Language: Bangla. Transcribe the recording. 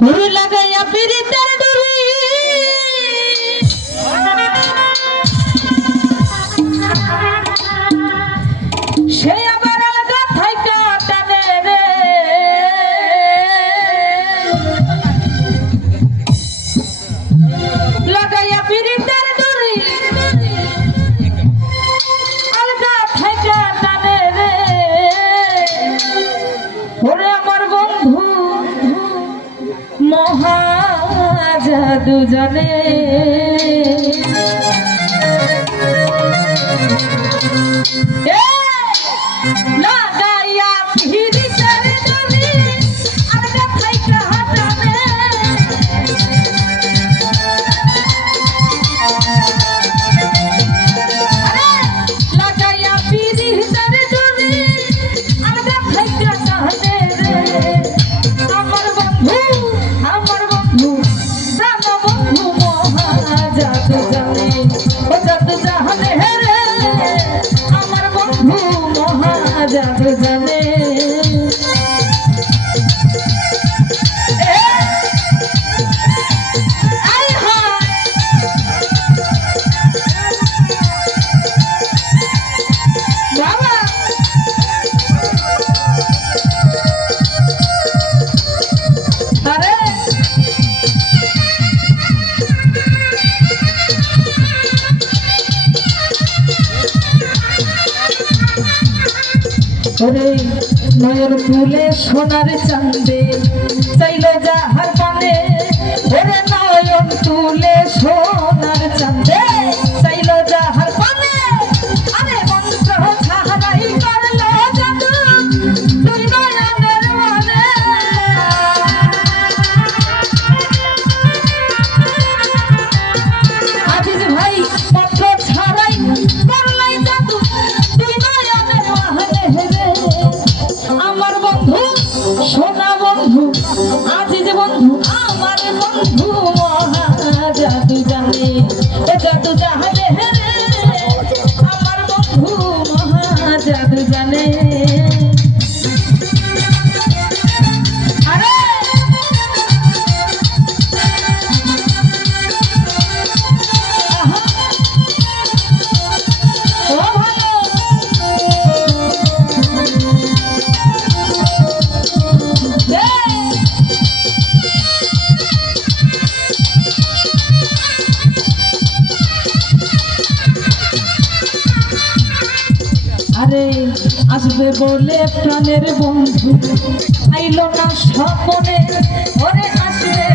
হুরু লাগাইয়া পিরিতের ডুরি সে আবার আলাদা থাইকা টানে রে লাগাইয়া পিরিতের ডুরি আলাদা থাইকা টানে রে ওরে আমার বন্ধু মহা জাদু জানে লাগাইয়া পিরিতের ডুরি আলাদা থাইকা টানে লাগাইয়া পিরিতের ডুরি আলাদা থাইকা টানে রে আমার বন্ধু জানো বন্ধু মহা জাদু জানে ও জাদু জানে রে আমার বন্ধু মহা জাদু জানে ওরে নয়ন তুলে সোনার চাঁদে চাইলো যাহার পানে ওরে নয়ন তুলে সোনার চাঁদে চাইলো যাহার পানে আরে মন্ত্র ছাড়াই করলো জাদু তুই নয়নের মানে আজিজ ভাই মন্ত্র ছাড়াই করলাই জাদু তুই নয়নের মানে আমার বন্ধু সোনা বন্ধু আজিজ বন্ধু আমার বন্ধু মহা জাদু জানে ও জাদু জানে রে আমার বন্ধু মহা জাদু জানে আরে ও ভালো আরে আসবে বলে প্রাণের বন্ধু আইলো না স্বপনে ওরে আসবে